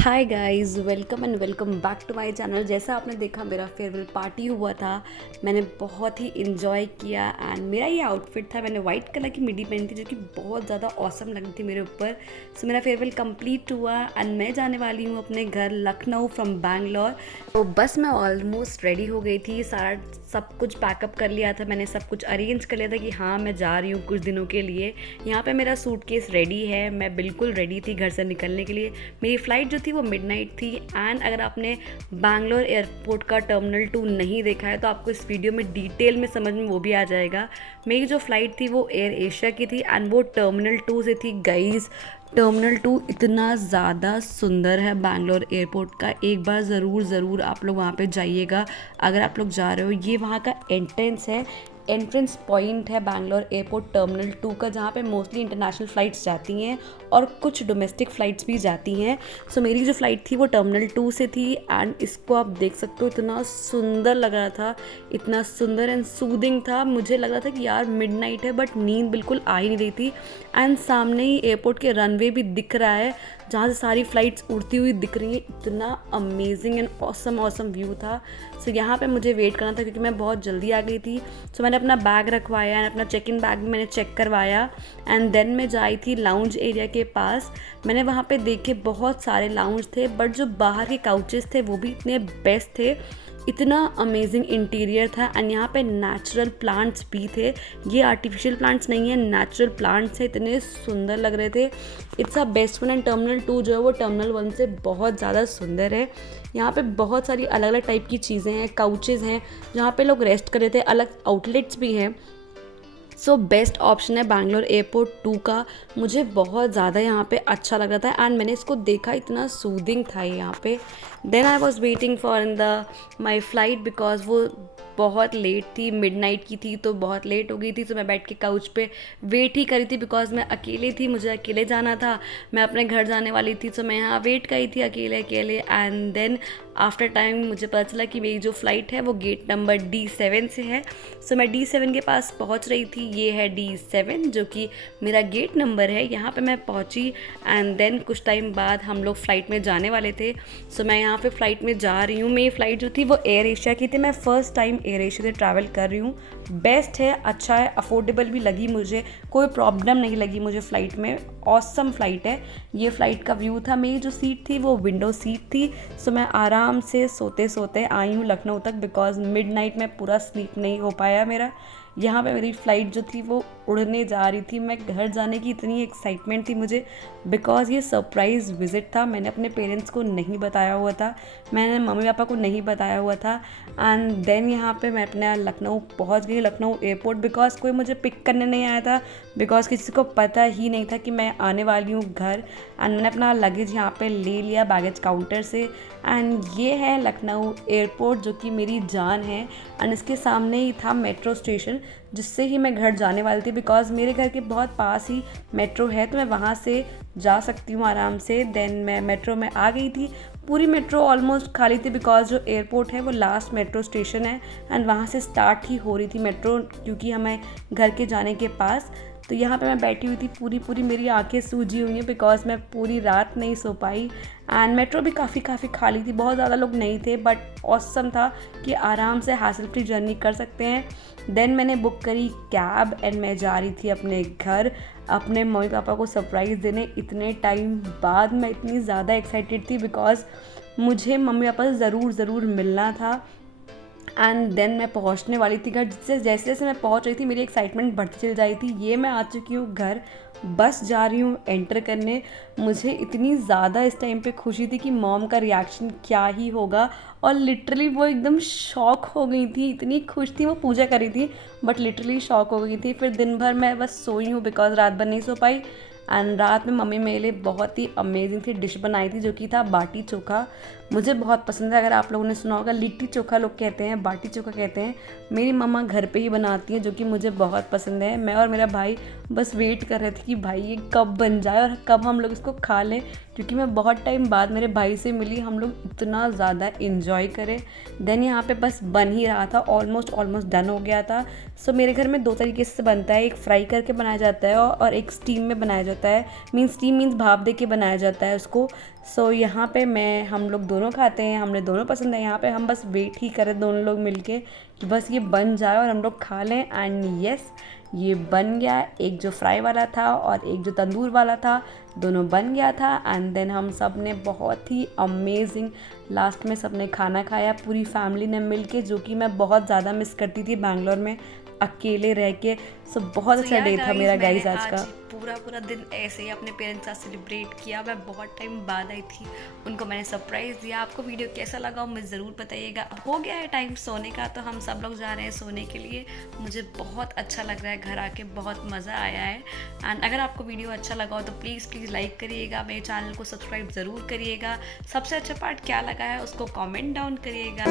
Hi guys, welcome and welcome back to my channel. जैसा आपने देखा मेरा फेयरवेल पार्टी हुआ था, मैंने बहुत ही इन्जॉय किया। एंड मेरा ये आउटफिट था, मैंने वाइट कलर की मिडी पहनी थी जो कि बहुत ज़्यादा ऑसम लगी थी मेरे ऊपर। सो मेरा फेयरवेल कंप्लीट हुआ एंड मैं जाने वाली हूँ अपने घर लखनऊ फ्रॉम बैंगलोर। तो बस मैं ऑलमोस्ट रेडी हो गई थी, सारा सब कुछ पैकअप कर लिया था, मैंने सब कुछ अरेंज कर लिया था कि हाँ मैं जा रही हूँ कुछ दिनों के लिए। यहाँ पे मेरा सूटकेस रेडी है, मैं बिल्कुल रेडी थी घर से निकलने के लिए। मेरी फ़्लाइट जो थी वो मिडनाइट थी। एंड अगर आपने बैंगलोर एयरपोर्ट का टर्मिनल 2 नहीं देखा है तो आपको इस वीडियो में डिटेल में समझ में वो भी आ जाएगा। मेरी जो फ़्लाइट थी वो एयर एशिया की थी एंड वो टर्मिनल 2 से थी। गाइस, टर्मिनल 2 इतना ज़्यादा सुंदर है बैंगलोर एयरपोर्ट का, एक बार ज़रूर आप लोग वहाँ पे जाइएगा अगर आप लोग जा रहे हो। ये वहाँ का एंट्रेंस है, एंट्रेंस पॉइंट है बैंगलोर एयरपोर्ट टर्मिनल 2 का, जहाँ पे मोस्टली इंटरनेशनल फ़्लाइट्स जाती हैं और कुछ डोमेस्टिक फ़्लाइट्स भी जाती हैं। सो मेरी जो फ़्लाइट थी वो टर्मिनल 2 से थी एंड इसको आप देख सकते हो, इतना सुंदर लग रहा था, इतना सुंदर एंड सूदिंग था। मुझे लग रहा था कि यार मिडनाइट है बट नींद बिल्कुल आ ही नहीं रही थी। एंड सामने ही एयरपोर्ट के रनवे भी दिख रहा है जहाँ से सारी फ़्लाइट्स उड़ती हुई दिख रही हैं। इतना अमेजिंग एंड ऑसम व्यू था। सो यहाँ पे मुझे वेट करना था क्योंकि मैं बहुत जल्दी आ गई थी। सो मैंने अपना बैग रखवाया एंड अपना चेक इन बैग भी मैंने चेक करवाया एंड देन मैं जाई थी लाउंज एरिया के पास। मैंने वहाँ पे देखे बहुत सारे लाउंज थे बट जो बाहर के काउचेस थे वो भी इतने बेस्ट थे, इतना अमेजिंग इंटीरियर था। एंड यहाँ पे नेचुरल प्लांट्स भी थे, ये आर्टिफिशियल प्लांट्स नहीं है, नेचुरल प्लांट्स है, इतने सुंदर लग रहे थे। It's a best one. And terminal 2 जो है वो टर्मिनल 1 से बहुत ज़्यादा सुंदर है। यहाँ पे बहुत सारी अलग अलग टाइप की चीज़ें हैं, काउचेज़ हैं जहाँ पे लोग रेस्ट कर रहे थे, अलग आउटलेट्स भी हैं। सो बेस्ट ऑप्शन है बैंगलोर एयरपोर्ट 2 का। मुझे बहुत ज़्यादा यहाँ पे अच्छा लग रहा था एंड मैंने इसको देखा, इतना सूदिंग था ये यहाँ पे। Then I was waiting for in the my flight because वो बहुत लेट थी, मिडनाइट की थी तो बहुत लेट हो गई थी। तो मैं बैठ के काउच पे वेट ही करी थी बिकॉज मैं अकेले थी, मुझे अकेले जाना था, मैं अपने घर जाने वाली थी। तो मैं यहाँ वेट करी थी अकेले अकेले एंड देन आफ्टर टाइम मुझे पता चला कि मेरी जो फ़्लाइट है वो गेट नंबर D7 से है। सो मैं D7 के पास पहुँच रही थी, ये है D7 जो कि मेरा गेट नंबर है। यहाँ पे मैं पहुँची एंड देन कुछ टाइम बाद हम लोग फ़्लाइट में जाने वाले थे। सो मैं यहाँ पे फ़्लाइट में जा रही हूँ। मेरी फ़्लाइट जो थी वो एयर एशिया की थी, मैं फ़र्स्ट टाइम एयर एशिया से ट्रैवल कर रही हूँ। बेस्ट है, अच्छा है, अफोर्डेबल भी लगी मुझे, कोई प्रॉब्लम नहीं लगी मुझे फ़्लाइट में, ऑसम फ़्लाइट है। ये फ़्लाइट का व्यू था, मेरी जो सीट थी वो विंडो सीट थी। सो मैं आराम से सोते सोते आई हूँ लखनऊ तक बिकॉज मिडनाइट में पूरा स्लीप नहीं हो पाया मेरा। यहाँ पे मेरी फ़्लाइट जो थी वो उड़ने जा रही थी, मैं घर जाने की इतनी एक्साइटमेंट थी मुझे बिकॉज़ ये सरप्राइज़ विज़िट था। मैंने अपने पेरेंट्स को नहीं बताया हुआ था, मैंने मम्मी पापा को नहीं बताया हुआ था। एंड देन यहाँ पे मैं अपने लखनऊ पहुँच गई, लखनऊ एयरपोर्ट, बिकॉज़ कोई मुझे पिक करने नहीं आया था, बिकॉज़ किसी को पता ही नहीं था कि मैं आने वाली हूँ घर। एंड मैंने अपना लगेज यहाँ पे ले लिया बैगेज काउंटर से। एंड ये है लखनऊ एयरपोर्ट जो कि मेरी जान है। एंड इसके सामने ही था मेट्रो स्टेशन जिससे ही मैं घर जाने वाली थी बिकॉज़ मेरे घर के बहुत पास ही मेट्रो है तो मैं वहाँ से जा सकती हूँ आराम से। देन मैं मेट्रो में आ गई थी, पूरी मेट्रो ऑलमोस्ट खाली थी बिकॉज़ जो एयरपोर्ट है वो लास्ट मेट्रो स्टेशन है एंड वहाँ से स्टार्ट ही हो रही थी मेट्रो क्योंकि हमें घर के जाने के पास। तो यहाँ पे मैं बैठी हुई थी, पूरी मेरी आंखें सूजी हुई हैं बिकॉज़ मैं पूरी रात नहीं सो पाई। एंड मेट्रो भी काफ़ी खाली थी, बहुत ज़्यादा लोग नहीं थे बट ऑसम था कि आराम से हासिल फ्री जर्नी कर सकते हैं। देन मैंने बुक करी कैब एंड मैं जा रही थी अपने घर अपने मम्मी पापा को सरप्राइज़ देने। इतने टाइम बाद मैं इतनी ज़्यादा एक्साइटेड थी बिकॉज़ मुझे मम्मी पापा से ज़रूर मिलना था। एंड देन मैं पहुंचने वाली थी घर, जिससे जैसे जैसे मैं पहुंच रही थी मेरी एक्साइटमेंट बढ़ती चली जा रही थी। ये मैं आ चुकी हूँ घर, बस जा रही हूँ एंटर करने। मुझे इतनी ज़्यादा इस टाइम पे खुशी थी कि मॉम का रिएक्शन क्या ही होगा, और लिटरली वो एकदम शॉक हो गई थी, इतनी खुश थी, वो पूजा कर रही थी बट लिटरली शॉक हो गई थी। फिर दिन भर मैं बस सोई हूँ बिकॉज रात भर नहीं सो पाई। एंड रात में मम्मी मेरे लिए बहुत ही अमेजिंग सी डिश बनाई थी जो कि था बाटी चोखा। मुझे बहुत पसंद है। अगर आप लोगों ने सुना होगा लिट्टी चोखा लोग कहते हैं, बाटी चोखा कहते हैं, मेरी मम्मा घर पे ही बनाती हैं, जो कि मुझे बहुत पसंद है। मैं और मेरा भाई बस वेट कर रहे थे कि भाई ये कब बन जाए और कब हम लोग इसको खा लें, क्योंकि मैं बहुत टाइम बाद मेरे भाई से मिली। हम लोग इतना ज़्यादा इन्जॉय करें। देन यहाँ पे बस बन ही रहा था, ऑलमोस्ट डन हो गया था। सो मेरे घर में 2 तरीके से बनता है, एक फ्राई करके बनाया जाता है और एक स्टीम में बनाया जाता है। स्टीम मीन्स भाप दे के बनाया जाता है उसको। सो यहाँ पे हम लोग दोनों खाते हैं, हमने दोनों पसंद है। यहाँ पे हम बस वेट ही करें दोनों लोग मिलके कि बस ये बन जाए और हम लोग खा लें। एंड यस, ये बन गया। एक जो फ्राई वाला था और एक जो तंदूर वाला था, दोनों बन गया था। एंड देन हम सब ने बहुत ही अमेजिंग लास्ट में सब ने खाना खाया, पूरी फैमिली ने मिलके, जो कि मैं बहुत ज़्यादा मिस करती थी बैंगलोर में अकेले रह के। सो बहुत अच्छा डे था मेरा गाइस आज का। पूरा दिन ऐसे ही अपने पेरेंट्स के साथ सेलिब्रेट किया। मैं बहुत टाइम बाद आई थी, उनको मैंने सरप्राइज़ दिया। आपको वीडियो कैसा लगा मुझे ज़रूर बताइएगा। हो गया है टाइम सोने का, तो हम सब लोग जा रहे हैं सोने के लिए। मुझे बहुत अच्छा लग रहा है, घर आके बहुत मज़ा आया है। एंड अगर आपको वीडियो अच्छा लगा हो तो प्लीज़ लाइक करिएगा, मेरे चैनल को सब्सक्राइब ज़रूर करिएगा। सबसे अच्छा पार्ट क्या लगा है उसको कॉमेंट डाउन करिएगा।